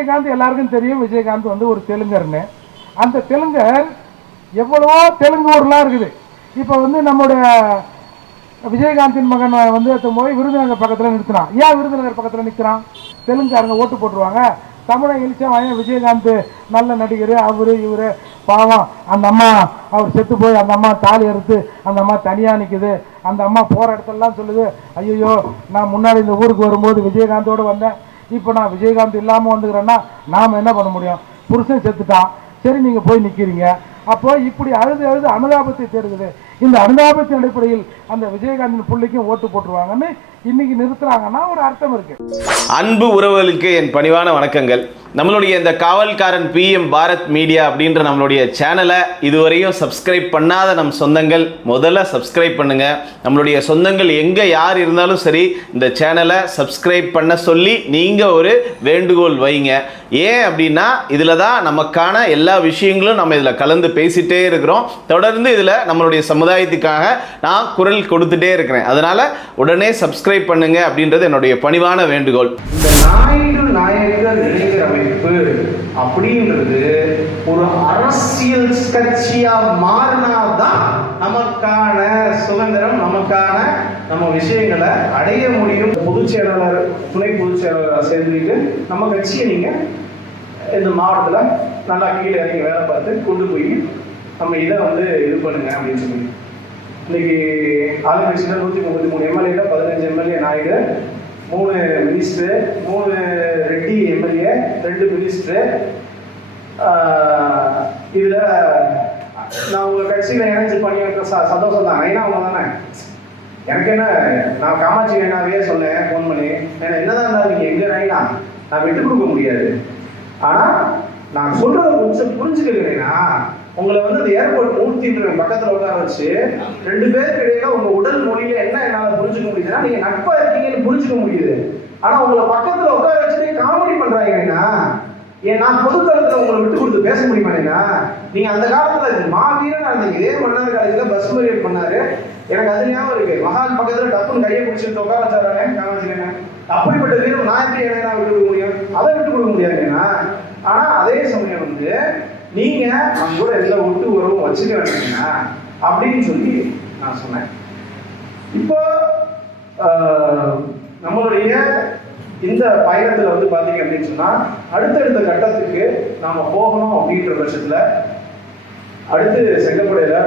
விஜயகாந்த் எல்லாருக்கும் தெரியும். விஜயகாந்த் வந்து ஒரு தெலுங்கர்னு. அந்த தெலுங்கர் எவ்வளவோ தெலுங்கு ஊர்லாம் இருக்குது. இப்போ வந்து நம்முடைய விஜயகாந்தின் மகன் வந்து போய் விருதுநகர் பக்கத்தில் நிறுத்தினான். ஏன் விருதுநகர் பக்கத்தில் நிற்கிறான் தெலுங்குக்காரங்க ஓட்டு போட்டுருவாங்க. தமிழை இழிச்சா வாங்க விஜயகாந்த் நல்ல நடிகர் அவர் இவரு. பாவம். அந்த அம்மா அவர் செத்து போய் அந்த அம்மா தாலி அறுத்து அந்த அம்மா தனியாக நிற்குது அந்த அம்மா போகிற இடத்துலலாம் சொல்லுது ஐயோ நான் முன்னாடி இந்த ஊருக்கு வரும்போது விஜயகாந்தோடு வந்தேன். இப்போ நான் விஜயகாந்த் இல்லாமல் வந்துக்கிறேன்னா நாம் என்ன பண்ண முடியும்? புருஷன் செத்துட்டான். சரி நீங்கள் போய் நிற்கிறீங்க அப்போ இப்படி அழுது அழுது அனுதாபத்தை தேடுகிறது. இந்த அனுதாபத்தின் அடிப்படையில் அந்த விஜயகாந்தின் பிள்ளைக்கும் ஓட்டு போட்டுருவாங்கன்னு இன்னைக்கு நிறுத்துறாங்கன்னா ஒரு அர்த்தம் இருக்கு. அன்பு உறவுகளுக்கு என் பணிவான வணக்கங்கள். நம்மளுடைய இந்த காவல்காரன் பிஎம் பாரத் மீடியா அப்படின்ற நம்மளுடைய சேனலை இதுவரையும் சப்ஸ்கிரைப் பண்ணாத நம் சொந்தங்கள் முதல்ல சப்ஸ்கிரைப் பண்ணுங்க. நம்மளுடைய சொந்தங்கள் எங்கே யார் இருந்தாலும் சரி இந்த சேனலை சப்ஸ்கிரைப் பண்ண சொல்லி நீங்கள் ஒரு வேண்டுகோள் வைங்க. ஏன் அப்படின்னா இதில் தான் நமக்கான எல்லா விஷயங்களும் நம்ம இதில் கலந்து பேசிட்டே இருக்கிறோம். தொடர்ந்து இதில் நம்மளுடைய சமுதாய சமுதாயத்துக்காக நான் குரல் கொடுத்துட்டே இருக்கிறேன். அதனால் உடனே சப்ஸ்கிரைப் பண்ணுங்க அப்படின்றது என்னுடைய பணிவான வேண்டுகோள். இந்த நாயுடு நாயகர் இளைஞர் அமைப்பு அப்படின்றது ஒரு அரசியல் கட்சியா மாறினாதான் நமக்கான சுதந்திரம் நமக்கான நம்ம விஷயங்களை அடைய முடியும். பொதுச் செயலாளர் துணை பொதுச் செயலாளர் சேர்ந்துட்டு நம்ம கட்சியை நீங்க இந்த மாவட்டத்தில் நல்லா கீழே இறங்கி வேலை பார்த்து கொண்டு போய் நம்ம இதை வந்து இது பண்ணுங்க அப்படின்னு சொல்லி இன்னைக்கு ஆளுங்கட்சியில் நூற்றி முப்பத்தி மூணு எம்எல்ஏல பதினஞ்சு எம்எல்ஏ நாயுடு மூணு மினிஸ்டர் மூணு ரெட்டி எம்எல்ஏ ரெண்டு மினிஸ்டர் இதில் நான் உங்கள் கட்சியில் இணைஞ்சு பண்ணியிருக்க ச சந்தோஷம் தான் ஐநா அவங்க தானே? எனக்கு என்ன நான் காமாட்சி நைனாவே சொன்னேன் ஃபோன் பண்ணி. நான் என்னதான் இருந்தாலும் நீங்கள் எங்கே நைனா நான் விட்டு கொடுக்க முடியாது. ஆனால் நான் சொல்கிறத கொஞ்சம் புரிஞ்சுக்கிறேன்னா உங்களை வந்து அந்த ஏர்போர்ட் மூர்த்தின்ற பக்கத்தில் உட்கார வச்சு ரெண்டு பேருக்கு இடையில உங்க உடல் மொழியில என்ன என்னால புரிஞ்சுக்க முடியுதுன்னா நீங்க நட்பா இருக்கீங்கன்னு புரிஞ்சுக்க முடியுது. ஆனா உங்களை பக்கத்துல உட்கார வச்சுட்டு காமெடி பண்றாங்கன்னா ஏன் நான் பொதுத்தளத்துல உங்களை விட்டு கொடுத்து பேச முடியுமாண்ணா நீங்க அந்த காலத்துல மாவீரன் அந்த இதே மன்னர் காலேஜ்ல பஸ் மறியல் பண்ணாரு. எனக்கு அது ஞாபகம் இருக்கு. மகான் பக்கத்துல டப்புன்னு கையை பிடிச்சிட்டு உட்கார வச்சாரானே? காமிச்சுக்கங்க அப்படிப்பட்ட வீரம் நான் எப்படி என்ன விட்டு கொடுக்க முடியும்? அதை விட்டு கொடுக்க முடியாதுன்னா ஆனா அதே சமயம் வந்து நீங்க நம்ம கூட எந்த ஒட்டு உறவும் வச்சுக்க வேண்டாங்க அப்படின்னு சொல்லி நான் சொன்னேன். இப்போ நம்மளுடைய இந்த பயணத்துல வந்து பாத்தீங்க அப்படின்னு சொன்னா அடுத்தடுத்த கட்டத்துக்கு நாம போகணும் அப்படின்ற பட்சத்துல அடுத்து செங்கப்படையில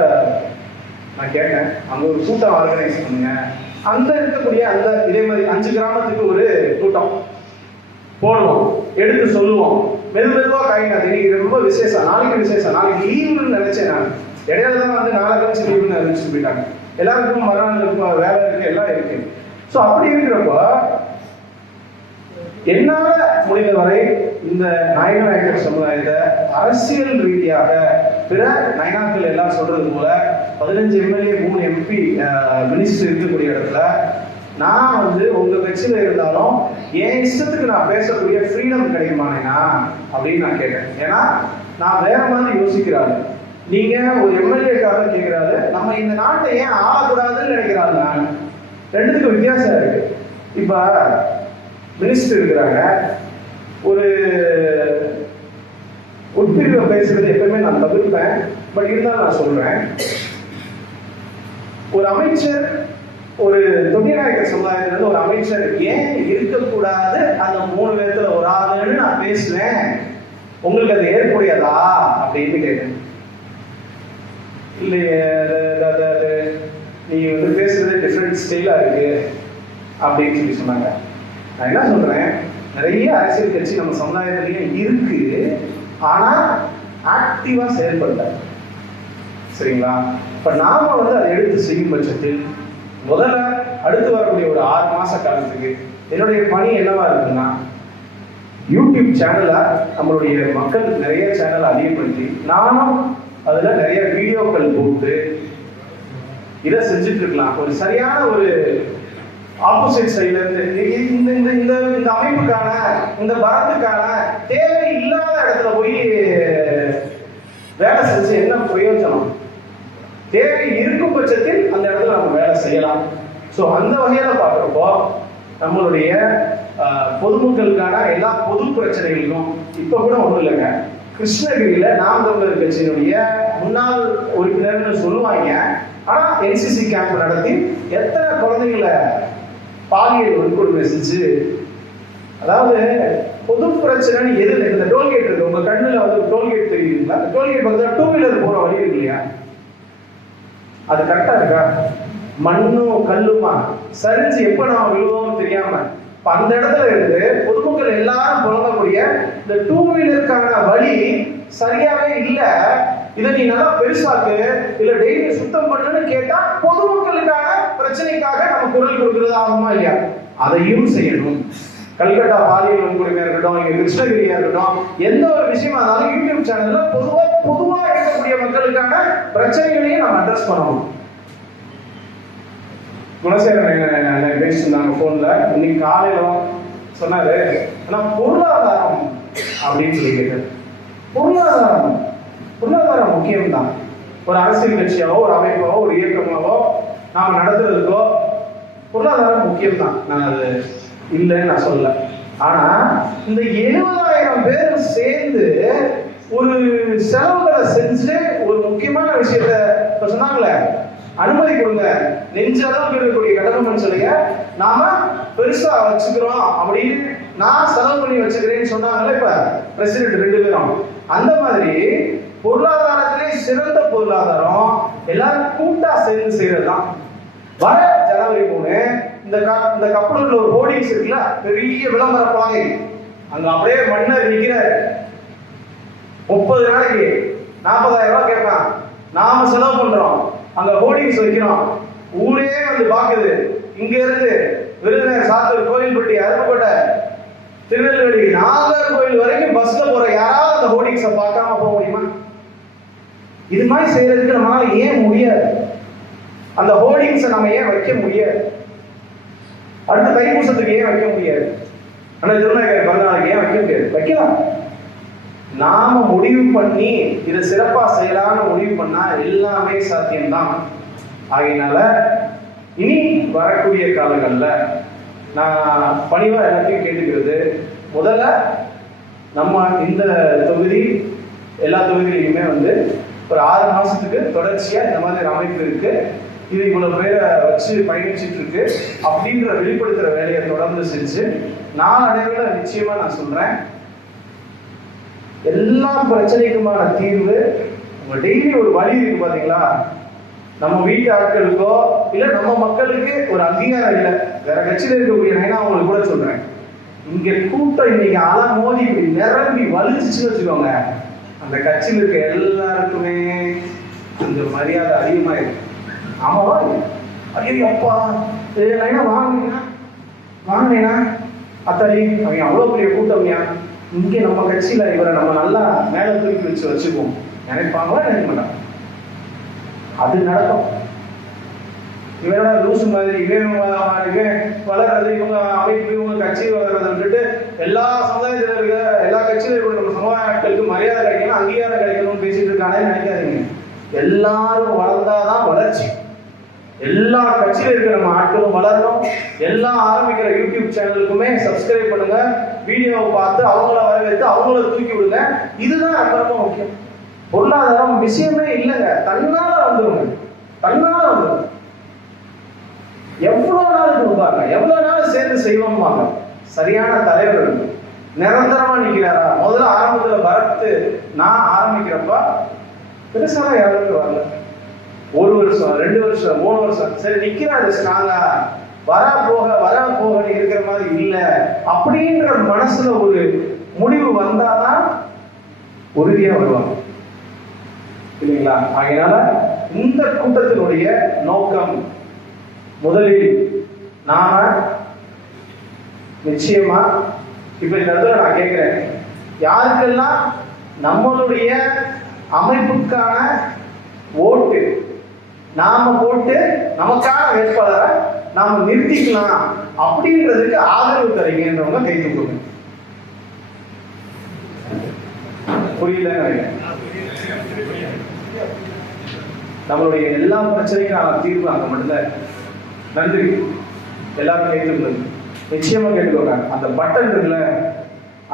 நான் கேட்டேன். அங்க ஒரு கூட்டம் ஆர்கனைஸ் பண்ணுங்க. அந்த இருக்கக்கூடிய அந்த இதே மாதிரி அஞ்சு கிராமத்துக்கு ஒரு கூட்டம். போடுவோம். எடுத்து சொல்லுவோம். மெது மெதுவா காயினாது இன்னைக்கு ரொம்ப விசேஷம். நாளைக்கு விசேஷம். நாளைக்கு லீவுன்னு நினைச்சேன் நான். இடையில தான் வந்து நாளை கழிச்சு லீவுன்னு அறிவிச்சு போயிட்டாங்க. எல்லாருக்கும் மரணம் இருக்கும் வேலை இருக்கு எல்லாம் இருக்கு. ஸோ அப்படி இருக்கிறப்போ என்னால முடிந்த வரை இந்த நாயகநாயக்கர் சமுதாயத்தை அரசியல் ரீதியாக பிற நயனாக்கள் எல்லாம் சொல்றது போல பதினஞ்சு எம்எல்ஏ மூணு எம்பி மினிஸ்டர் இருக்கக்கூடிய இடத்துல நான் வந்து உங்க கட்சியில இருந்தாலும் என் இஷ்டத்துக்கு நான் பேசக்கூடிய ஃப்ரீடம் கிடைக்குமானேனா அப்படின்னு நான் கேட்டேன் ஏன்னா நான் வேற மாதிரி யோசிக்கிறாரு. நீங்க ஒரு எம்எல்ஏக்காக கேட்கிறாரு நம்ம இந்த நாட்டை ஏன் ஆளக்கூடாதுன்னு நினைக்கிறாங்க. நான் ரெண்டுத்துக்கும் வித்தியாசம் இருக்கு. இப்ப மினிஸ்டர் இருக்கிறாங்க. ஒரு உட்பிரிவை பேசுறது எப்பவுமே நான் தவிர்ப்பேன். பட் இருந்தாலும் நான் சொல்றேன். ஒரு அமைச்சர் ஒரு தொழிலாளர் சமுதாயத்துல ஒரு அமைச்சர் ஏன் இருக்கக்கூடாது? அந்த மூணு பேர்த்துல ஒரு ஆளுன்னு நான் பேசுவேன். உங்களுக்கு அது ஏற்புடையதா? அப்படின்னு கேட்டேன். இல்லையே அதாவது நீ வந்து பேசுறது டிஃப்ரெண்ட் ஸ்டைலா இருக்கு அப்படின்னு சொல்லி சொன்னாங்க. நான் என்ன சொல்றேன்? நிறைய அரசியல் கட்சி நம்ம சமுதாயத்திலயும் இருக்கு ஆனா ஆக்டிவா செயல்படல. சரிங்களா? இப்ப நாம வந்து அதை எடுத்து செய்யும் பட்சத்தில் முதல்ல அடுத்து வரக்கூடிய ஒரு ஆறு மாச காலத்துக்கு என்னுடைய பணி என்னவா இருக்குன்னா யூடியூப் சேனலை நம்மளுடைய மக்கள் நிறைய சேனலை அதிகப்படுத்தி நானும் அதுல நிறைய வீடியோக்கள் போட்டு இதை செஞ்சுட்டு இருக்கலாம் ஒரு சரியான ஒரு ஆப்போசிட் சைட்ல இருந்து இந்த இந்த இந்த இந்த அமைப்புக்கான இந்த பரத்துக்கான தேவை இல்லாத இடத்துல போய் வேலை செஞ்சு என்ன பிரயோஜனம்? தேவை இருக்கும் பட்சத்தில் அந்த இடத்துல நம்ம வேலை செய்யலாம். ஸோ அந்த வகையில பார்க்குறப்போ நம்மளுடைய பொதுமக்களுக்கான எல்லா பொது பிரச்சனைகளுக்கும் இப்போ கூட ஒன்றும் இல்லைங்க. கிருஷ்ணகிரியில நாம் தமிழர் கட்சியினுடைய முன்னாள் உறுப்பினர்னு சொல்லுவாங்க. ஆனா என்சிசி கேம்ப் நடத்தி எத்தனை குழந்தைங்களை பாலியல் வன்கொடுமை செஞ்சு அதாவது பொது பிரச்சனை எது இந்த டோல்கேட் இருக்கு. உங்க கண்ணுல வந்து டோல்கேட் தெரியுதுங்களா? டோல்கேட் பார்த்தா டூ வீலர் போற வழி இருக்கு இல்லையா? அது கரெக்டா இருக்கா? மண்ணும் கல்லுமா? சரிஞ்சு எப்ப நான் விழுவோம்னு தெரியாம அந்த இடத்துல இருந்து பொதுமக்கள் எல்லாரும் புழங்கக்கூடிய இந்த டூ வீலருக்கான வழி சரியாவே இல்லை. இதை நீ நல்லா பெருசாக்கு இல்ல டெய்லி சுத்தம் பண்ணுன்னு கேட்டா பொதுமக்களுக்கான பிரச்சனைக்காக நம்ம குரல் கொடுக்கறது ஆகுமா இல்லையா? அதையும் செய்யணும். கல்கட்டா பாலியல் வன்கொடுமையா இருக்கட்டும் இங்க கிருஷ்ணகிரியா இருக்கட்டும் எந்த ஒரு விஷயமா இருந்தாலும் யூடியூப் சேனல்ல பொதுவா பொதுவா இருக்கக்கூடிய மக்களுக்கான பிரச்சனைகளையும் நம்ம அட்ரஸ் பண்ணணும். குணசேகரன் பேசியிருந்தாங்க போன்ல இன்னைக்கு காலையில சொன்னாரு ஆனா பொருளாதாரம் அப்படின்னு சொல்லி கேட்டாரு. பொருளாதாரம் பொருளாதாரம் முக்கியம்தான். ஒரு அரசியல் கட்சியாவோ ஒரு அமைப்பாவோ ஒரு இயக்கமாவோ நாம நடத்துறதுக்கோ பொருளாதாரம் முக்கியம்தான். நான் அது இல்லைன்னு நான் சொல்லல. ஆனா இந்த எழுபதாயிரம் பேர் சேர்ந்து ஒரு செலவு செஞ்சு ஒரு முக்கியமான விஷயத்த இப்ப சொன்னாங்களே அனுமதி கொடுங்க. நெஞ்ச அளவுக்கு இருக்கக்கூடிய கட்டணம் சொல்லுங்க. நாம பெருசா வச்சுக்கிறோம் அப்படின்னு நான் செலவு பண்ணி வச்சுக்கிறேன்னு சொன்னாங்களே இப்ப பிரசிடென்ட் ரெண்டு பேரும். அந்த மாதிரி பொருளாதாரத்திலே சிறந்த பொருளாதாரம் எல்லாரும் கூட்டா சேர்ந்து செய்யறதுதான் வர ஜனவரி மூணு இந்த க- இந்த கப்பலூர்ல ஒரு ஹோர்டிங்ஸ் இருக்குல்ல பெரிய விளம்பர பலகை அங்க அப்படியே மன்னர் நிக்கிறாரு. முப்பது நாளைக்கு நாற்பதாயிரம் ரூபாய் கேட்பான். நாம செலவு பண்றோம். அங்க ஹோர்டிங்ஸ் வைக்கிறோம். ஊரே வந்து பாக்குது. இங்க இருந்து விருதுநகர் சாத்தூர் கோயில்பட்டி அருப்புக்கோட்டை திருநெல்வேலி நாகர் கோயில் வரைக்கும் பஸ்ல போற யாராவது அந்த ஹோர்டிங்ஸை பார்க்காம போக முடியுமா? இது மாதிரி செய்யறதுக்கு நம்மளால ஏன் முடியாது? அந்த ஹோர்டிங்ஸை நம்ம ஏன் வைக்க முடியாது? அடுத்த தைப்பூசத்துக்கு ஏன் வைக்க முடியாது? ஆனா திருநகர் பிறந்த நாளைக்கு ஏன் வைக்க முடியாது? வைக்கலாம். நாம முடிவு பண்ணி இதை சிறப்பா செய்யலாம்னு முடிவு பண்ணா எல்லாமே சாத்தியம்தான். ஆகையினால இனி வரக்கூடிய காலங்கள்ல நான் பணிவா எல்லாத்தையும் கேட்டுக்கிறது. முதல்ல நம்ம இந்த தொகுதி எல்லா தொகுதியிலையுமே வந்து ஒரு ஆறு மாசத்துக்கு தொடர்ச்சியா இந்த மாதிரி ஒரு அமைப்பு இருக்கு. இது இவ்வளவு பேரை வச்சு பயணிச்சுட்டு இருக்கு. அப்படின்ற வெளிப்படுத்துற வேலையை தொடர்ந்து செஞ்சு நாளடைவில் நிச்சயமா நான் சொல்றேன். எல்லா பிரச்சனைக்குமான தீர்வு உங்க டெய்லி ஒரு வழி இருக்கு பாத்தீங்களா? நம்ம வீட்டு ஆட்களுக்கோ இல்ல நம்ம மக்களுக்கு ஒரு அங்கீகாரம் இல்லை. வேற கட்சியில இருக்கக்கூடிய நான் அவங்களுக்கு கூட சொல்றேன். இங்க கூட்டம் இன்னைக்கு அலை மோதி இப்படி நிரம்பி வலிச்சுன்னு வச்சுக்கோங்க. அந்த கட்சியில் இருக்க எல்லாருக்குமே அந்த மரியாதை அதிகமாயிருக்கு ஆமாவா? ஐயோ அப்பா ஏய், வாங்கினா வாங்கினா அத்தாலி அவங்க அவ்வளோ பெரிய கூட்டம்யா இங்கே நம்ம கட்சியில இவரை நம்ம நல்லா மேலே தூக்கி வச்சு வச்சுக்குவோம். நினைப்பாங்களா நினைக்க மாட்டாங்க? அது நடக்கும். இவரோட லூசு மாதிரி இவன் வளர்றது இவங்க அமைப்பு இவங்க கட்சி வளர்றதை விட்டுட்டு எல்லா சமுதாயத்தில் எல்லா கட்சியில இருக்கிற நம்ம சமுதாய ஆட்களுக்கு மரியாதை கிடைக்கணும் அங்கீகாரம் கிடைக்கணும்னு பேசிட்டு இருக்கானே நினைக்காதீங்க. எல்லாரும் வளர்ந்தாதான் வளர்ச்சி. எல்லா கட்சியில இருக்கிற நம்ம ஆட்களும் வளரணும். எல்லா ஆரம்பிக்கிற யூடியூப் சேனலுக்குமே சப்ஸ்கிரைப் பண்ணுங்க. வீடியோவை பார்த்து அவங்கள வரவேற்று அவங்கள தூக்கி விடுங்க. இதுதான் ரொம்ப ரொம்ப முக்கியம். பொருளாதாரம் விஷயமே இல்லைங்க. தன்னால வந்துருங்க. தன்னால வந்துரும் எவ்வளவு நாள் கொடுப்பாங்க? எவ்வளவு நாள் சேர்ந்து செய்வோம்பாங்க? சரியான தலைவர் நிரந்தரமா நிக்கிறாரா? முதல்ல ஆரம்பத்துல பரத்து நான் ஆரம்பிக்கிறப்ப பெருசாலாம் யாருமே வரல. ஒரு வருஷம் ரெண்டு வருஷம் மூணு வருஷம். சரி நிக்கிறாரு. ஸ்ட்ராங்கா வரா போக வரா போக இருக்கிற மாதிரி இல்ல. அப்படின்ற மனசுல ஒரு முடிவு வந்தாதான் உறுதியா வருவாங்க. இல்லைங்களா? ஆகையினால இந்த கூட்டத்தினுடைய நோக்கம் முதலில் நாம நிச்சயமா இப்ப இந்த இடத்துல நான் கேட்கிறேன். யாருக்கெல்லாம் நம்மளுடைய அமைப்புக்கான ஓட்டு நாம போட்டு நமக்கான வேட்பாளரை நாம நிறுத்திக்கலாம் அப்படின்றதுக்கு ஆதரவு தரீங்கன்றவங்க கை தூக்குங்க புரியல நம்மளுடைய எல்லா பிரச்சனைக்கான தீர்வு அங்க மட்டும்தான் நன்றி. எல்லாரும் கை தூக்குங்க நிச்சயமா கேட்டுக்கோங்க. அந்த பட்டன் இருக்குல்ல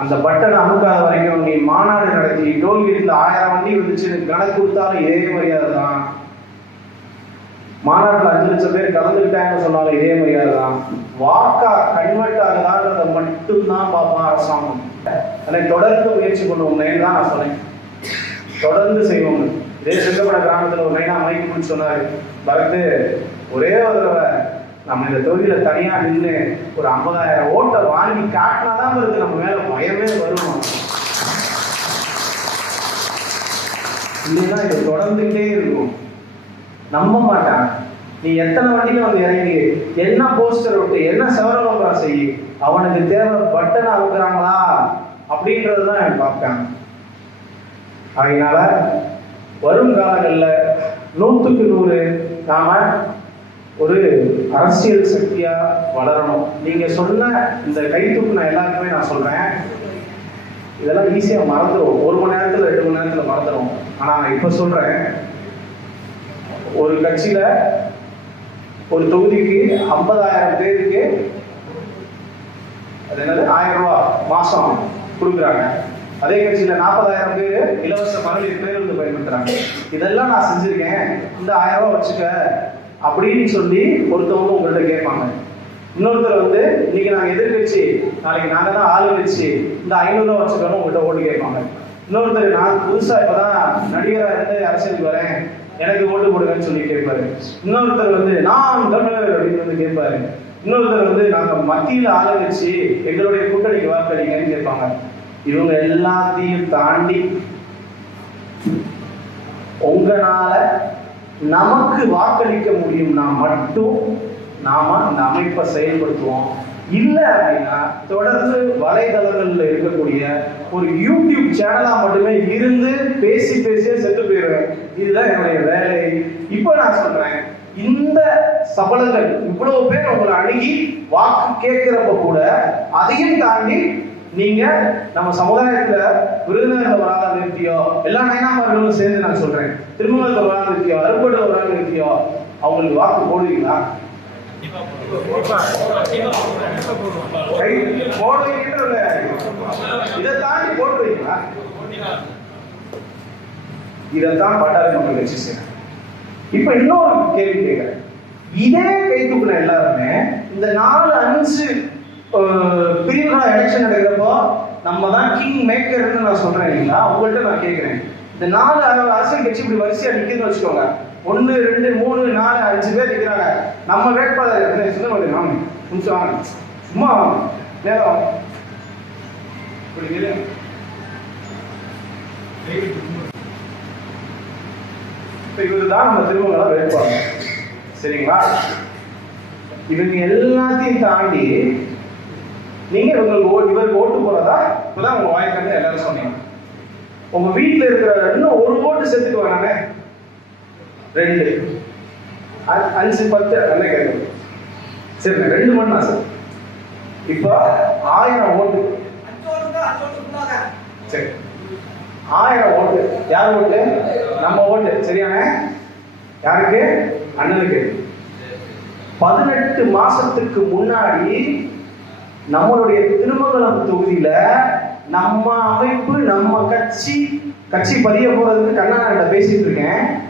அந்த பட்டனை அமுக்காத வரைக்கும் நீ மாநாடு நடத்தி டோல்கேட்ல ஆயிரம் வண்டி வந்துச்சு கணக்கு கொடுத்தாலும் ஏ மரியாதை தான் மாநாட்டில் அஞ்சு லட்சம் பேர் கலந்துக்கிட்டாங்கன்னு சொன்னாலும் இதே மரியாதை தான். வாக்கா கன்வெர்ட் ஆகுதான்றதை மட்டும்தான் பார்ப்பான் அரசாங்கம். அதை தொடர்ந்து முயற்சி பண்ணுவோம் தான் நான் சொன்னேன். தொடர்ந்து செய்வோம். இதே செங்கப்பட கிராமத்தில் ஒரு நைனா மைக் பிடிச்சி சொன்னாரு. பரத்து ஒரே ஒரு தடவை நம்ம இந்த தொகுதியில் தனியா நின்று ஒரு ஐம்பதாயிரம் ஓட்டை வாங்கி காட்டினாதான் வருது. நம்ம மேல பயமே வரும். இல்லைன்னா இது தொடர்ந்துகிட்டே இருக்கும். நம்ப மாட்டான். நீ எத்தனை வண்டியில வந்து இறங்கி என்ன போஸ்டர் விட்டு என்ன செவரலோகம் செய்யி அவனுக்கு தேவை பட்டன் அமுக்குறாங்களா அப்படின்றது தான் பார்ப்பேன் அதனால வரும் காலங்களில் நூற்றுக்கு நூறு நாம ஒரு அரசியல் சக்தியா வளரணும். நீங்க சொன்ன இந்த கைத்தூக்கு நான் எல்லாருக்குமே நான் சொல்றேன். இதெல்லாம் ஈஸியா மறந்துடும் ஒரு மணி நேரத்துல ரெண்டு மணி நேரத்துல மறந்துடும் ஆனா நான் இப்ப சொல்றேன் ஒரு கட்சியில ஒரு தொகுதிக்கு ஐம்பதாயிரம் பேருக்கு அது என்னது? ஆயிரம் ரூபாய் மாசம் கொடுக்குறாங்க. அதே கட்சியில நாற்பதாயிரம் பேர் இலவச மகளிர் பேருந்து பயன்படுத்துறாங்க. இதெல்லாம் நான் செஞ்சிருக்கேன். இந்த ஆயிரம் ரூபாய் வச்சுக்க அப்படின்னு சொல்லி ஒருத்தவங்க உங்கள்கிட்ட கேட்பாங்க. இன்னொருத்தர் வந்து இன்னைக்கு நாங்க எதிர்கட்சி நாளைக்கு நாங்க தான் ஆளுங்கட்சி. இந்த ஐநூறு ரூபாய் வச்சுக்கணும் உங்கள்கிட்ட ஓட்டு கேட்பாங்க. இன்னொருத்தர் நான் புதுசா இப்பதான் நடிகரா இருந்து அரசியலுக்கு வரேன். எனக்கு ஓட்டு போடுங்கன்னு சொல்லி கேட்பாரு. இன்னொருத்தர் வந்து நான் தமிழர் அப்படின்னு வந்து கேட்பாரு. இன்னொருத்தர் வந்து நாங்க மத்தியில ஆளுங்கட்சி எங்களுடைய கூட்டணிக்கு வாக்களிங்கன்னு கேட்பாங்க. இவங்க எல்லாத்தையும் தாண்டி உங்களால நமக்கு வாக்களிக்க முடியும்னா மட்டும் நாம இந்த அமைப்பை செயல்படுத்துவோம். இல்ல அப்படின்னா தொடர்ந்து வலைதளங்கள்ல இருக்கக்கூடிய ஒரு யூடியூப் சேனலா மட்டுமே இருந்து பேசி பேசி இதுதான் என்னுடைய வேலை. இப்போ நான் சொல்றேன் இந்த சபலங்கள் இவ்வளவு பேர் உங்களை அணுகி வாக்கு கேட்கிறப்ப கூட அதையும் தாண்டி நீங்க நம்ம சமுதாயத்துல விருதுநகர்ல வராத நிறுத்தியோ எல்லா நயனாமார்களும் சேர்ந்து நான் சொல்றேன். திருமணத்துல வராத நிறுத்தியோ அருப்பட வராத நிறுத்தியோ அவங்களுக்கு வாக்கு போடுவீங்களா? கை போடுவீங்கன்னு இல்ல. இதை தாண்டி போடுவீங்களா? இதைத்தான் பட்டாளி மக்கள் கட்சி செய்யணும் இப்ப இன்னொரு கேள்வி கேட்கிறேன். இதே கைத்துக்குள்ள எல்லாருமே இந்த நாலு அஞ்சு பிரிவுகளா எலெக்ஷன் நடக்கிறப்போ நம்ம தான் கிங் மேக்கர்னு நான் சொல்றேன் இல்லைங்களா? உங்கள்கிட்ட நான் கேட்கிறேன். இந்த நாலு அரசியல் கட்சி இப்படி வரிசையா நிக்குதுன்னு வச்சுக்கோங்க. ஒன்னு ரெண்டு மூணு நாலு அஞ்சு பேர் நிக்கிறாங்க. நம்ம வேட்பாளர் எத்தனை? சொல்ல முடியும் வாங்க கொஞ்சம் வாங்க சும்மா வாங்க. நேரம் இப்படி இப்ப இவருதான் நம்ம திருமங்கள வேட்பாளர். சரிங்களா? இவங்க எல்லாத்தையும் தாண்டி நீங்க இவங்களுக்கு ஓ- இவருக்கு ஓட்டு போறதா? இப்பதான் உங்க வாய்க்காண்டு எல்லாரும் சொன்னீங்க. உங்க வீட்டுல இருக்கிற இன்னும் ஒரு ஓட்டு சேர்த்துக்கு வரானே ரெண்டு. அஞ்சு பத்து என்ன கேட்கணும் சரி ரெண்டு மணி நான் சார் இப்போ ஆயிரம் ஓட்டு. சரி. ஆயிரம் ஓட்டு. யார் ஓட்டு? நம்ம ஓட்டு. சரியான யாருக்கு? அண்ணனுக்கு. பதினெட்டு மாசத்துக்கு முன்னாடி நம்மளுடைய திருமங்கலம் தொகுதியில நம்ம அமைப்பு நம்ம கட்சி கட்சி பதிய போறதுக்கு கண்ணா பேசிட்டு இருக்கேன்.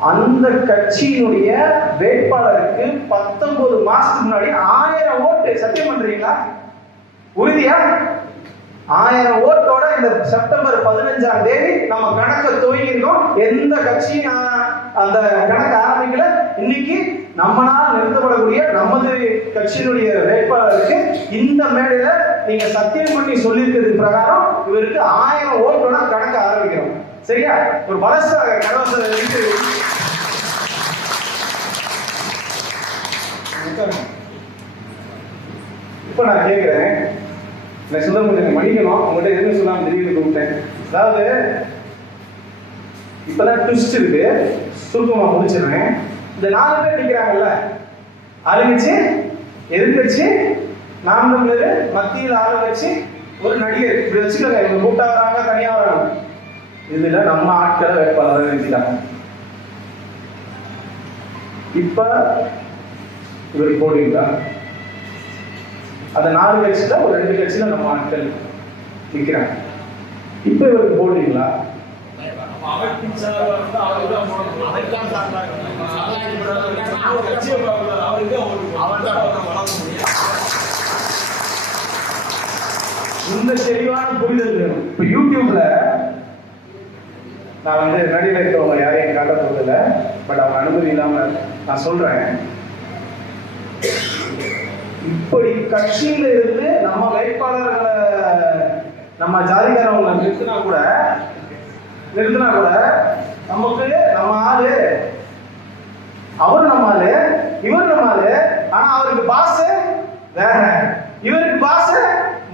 அந்த கட்சியினுடைய வேட்பாளருக்கு பத்தொன்பது மாசத்துக்கு முன்னாடி ஆயிரம் ஓட்டு. சத்தியம் பண்றீங்களா? உறுதியா? ஆயிரம் ஓட்டோட இந்த செப்டம்பர் பதினஞ்சாம் தேதி நம்ம கணக்கை துவங்கியிருக்கோம். எந்த கட்சியும் அந்த கணக்கு ஆரம்பிக்கல. இன்னைக்கு நம்மளால் நிறுத்தப்படக்கூடிய நமது கட்சியினுடைய வேட்பாளருக்கு இந்த மேடையில நீங்க சத்தியம் பண்ணி சொல்லியிருக்கிறது பிரகாரம் இவருக்கு ஆயிரம் ஓட்டோட கணக்கு ஆரம்பிக்கிறோம். சரியா? ஒரு பலச கலவச இருக்கு இப்ப நான் கேட்கிறேன் நான் சொல்ல கொஞ்சம் மன்னிக்கணும். உங்கள்கிட்ட எதுவும் சொல்லாம தெரியுது கூப்பிட்டேன். அதாவது இப்பதான் ட்விஸ்ட் இருக்கு. சுருக்கமா முடிச்சிடுறேன். இந்த நாலு பேர் நிக்கிறாங்கல்ல ஆளுங்கட்சி எதிர்கட்சி நாம் தமிழர் மத்தியில் வச்சு ஒரு நடிகர். இப்படி வச்சுக்கோங்க இவங்க கூட்டா வராங்க தனியா வராங்க. இதுல நம்ம ஆட்களை வேட்பாளர் நிறுத்திட்டாங்க இப்ப இவர் போடுவீங்களா அந்த நாலு கட்சியில ஒரு ரெண்டு கட்சியில நம்ம ஆட்கள் நிக்கிறாங்க. இப்ப இவருக்கு போடுறீங்களா? இந்த தெளிவான புரிதல் வேணும். இப்ப யூடியூப்ல நான் வந்து நடிகர் இருக்கவங்க யாரையும் காட்ட போதில்லை பட் அவங்க அனுமதி இல்லாம நான் சொல்றேன். இப்படி கட்சியில இருந்து நம்ம வேட்பாளர்களை நம்ம ஜாதிக்காரவங்களை நிறுத்தினா கூட நிறுத்தினா கூட நமக்கு நம்ம ஆளு அவர் நம்ம ஆளு இவர் நம்ம ஆளு ஆனா அவருக்கு பாச வேற. இவருக்கு பாச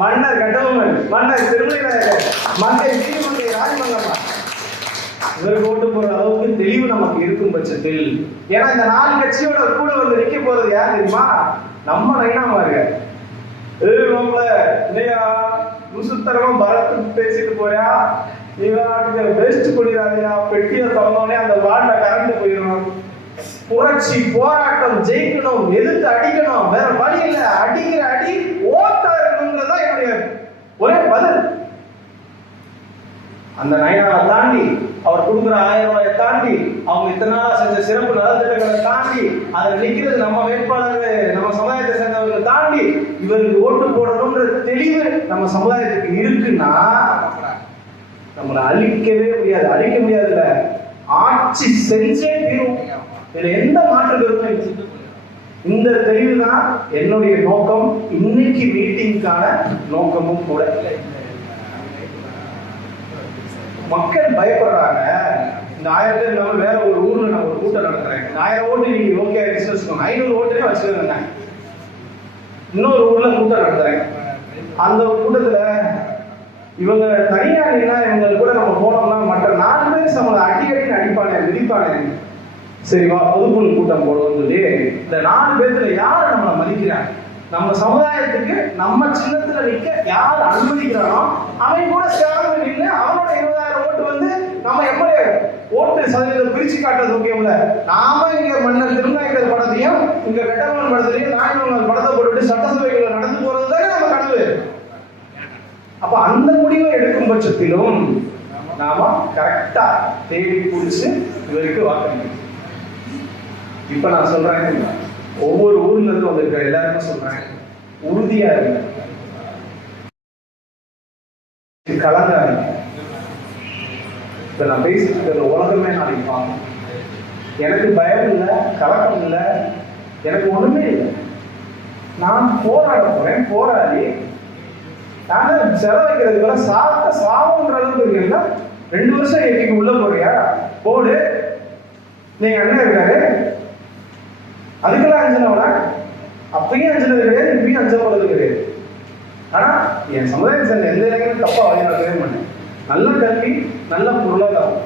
மன்னர் கட்டபொம்மன் மன்னர் திருமலைநாயகர் மன்னர் நீதிமன்ற ராஜமங்கம்மா. இவருக்கு ஓட்டு போற அளவுக்கு தெளிவு நமக்கு இருக்கும் பட்சத்தில். ஏன்னா இந்த நாலு கட்சியோட கூட வந்து நிக்க போறது யார் தெரியுமா? நம்ம நைனாமாரு ஏய் மாப்பிள இல்லையா? முசுத்தரமா பரத்து பேசிட்டு போறியா? இவன் வேஸ்ட் பண்ணிடாதயா பெட்டியை தந்தோடனே அந்த வாண்ட கறந்து போயிடும் புரட்சி போராட்டம் ஜெயிக்கணும் எதிர்த்து அடிக்கணும்? வேற வழி இல்ல. அடிக்கிற அடி ஓட்டா இருக்கணுங்கிறதுதான் என்னுடைய ஒரே பதில். அந்த நயனாவை தாண்டி அவர் கொடுக்குற ஆயிரம் ரூபாயை தாண்டி அவங்க இத்தனை நாளா செஞ்ச சிறப்பு நலத்திட்டங்களை தாண்டி அதை நிற்கிறது நம்ம வேட்பாளர் நம்ம சமுதாயத்தை சேர்ந்தவர்களை தாண்டி இவருக்கு ஓட்டு போடணும்ன்ற தெளிவு நம்ம சமுதாயத்துக்கு இருக்குன்னா நம்மளை அழிக்கவே முடியாது. அழிக்க முடியாதுல்ல. ஆட்சி செஞ்சே தீரும். இதுல எந்த மாற்று கருத்தும் இந்த தெளிவு தான் என்னுடைய நோக்கம். இன்னைக்கு மீட்டிங்கான நோக்கமும் கூட மக்கள் பயப்படுறாங்க. இந்த ஆயிரம் பேர் இல்லாம வேற ஒரு ஊர்ல நான் ஒரு கூட்டம் நடத்துறேன். இந்த ஆயிரம் ஓட்டு நீங்க ஓகே ஆயிடுச்சுன்னு வச்சுக்கோங்க ஐநூறு ஓட்டுனே வச்சுக்கோங்க. இன்னொரு ஊர்ல கூட்டம் நடத்துறேன். அந்த கூட்டத்துல இவங்க தனியா நின்னா இவங்க கூட நம்ம போனோம்னா மற்ற நாலு பேர் நம்மளை அடி அடி அடிப்பானே மிதிப்பானே. சரி வா பொதுக்குழு கூட்டம் போடுவோம்னு சொல்லி இந்த நாலு பேர்த்துல யார் நம்மளை மதிக்கிறாங்க? நம்ம சமுதாயத்துக்கு நம்ம சின்னத்துல நிக்க யார் அனுமதிக்கிறானோ அவன் கூட சேர்ந்து நின்று அவனோட இருபதாயிரம் ஓட்டு வந்து நம்ம எப்படி ஓட்டு சதவீதம் பிரிச்சு காட்டுறது முக்கியம்ல நாம இங்க மன்னர் திருநாயக்கர் படத்தையும் இங்க கட்டமன் படத்தையும் நாயகன் படத்தை போட்டுட்டு சட்டசபைகளை நடந்து போறது தானே நம்ம கனவு. அப்ப அந்த முடிவை எடுக்கும் பட்சத்திலும் நாம கரெக்டா தேடி பிடிச்சு இவருக்கு வாக்களிக்கணும். இப்ப நான் சொல்றேன். ஒவ்வொரு ஊர்ல இருந்து வந்திருக்கிற எல்லாருக்கும் சொல்றேன் உறுதியா இருங்க. கலங்காதீங்க. இப்ப நான் பேசிட்டு இருக்கிற உலகமே நாளைக்கு பார்க்கணும். எனக்கு பயம் இல்லை கலக்கம் இல்லை எனக்கு ஒண்ணுமே இல்லை. நான் போராட போறேன் போராடி. நாங்க செலவழிக்கிறதுக்கு வர சாப்பிட்ட சாவுன்ற அளவுக்கு இருக்கீங்களா ரெண்டு வருஷம் எட்டிக்கு உள்ள போறியா? போடு. நீங்க அண்ணன் இருக்காரு. அதுக்கெல்லாம் அஞ்சனவனா அப்பயும் அஞ்சனது கிடையாது இப்பயும் அஞ்ச கிடையாது. ஆனா என் சமுதாயம் சேர்ந்த எந்த இடங்களும் தப்பா வழிநடக்கவே மாட்டேன் நல்ல கல்வி நல்ல பொருளாதாரம்.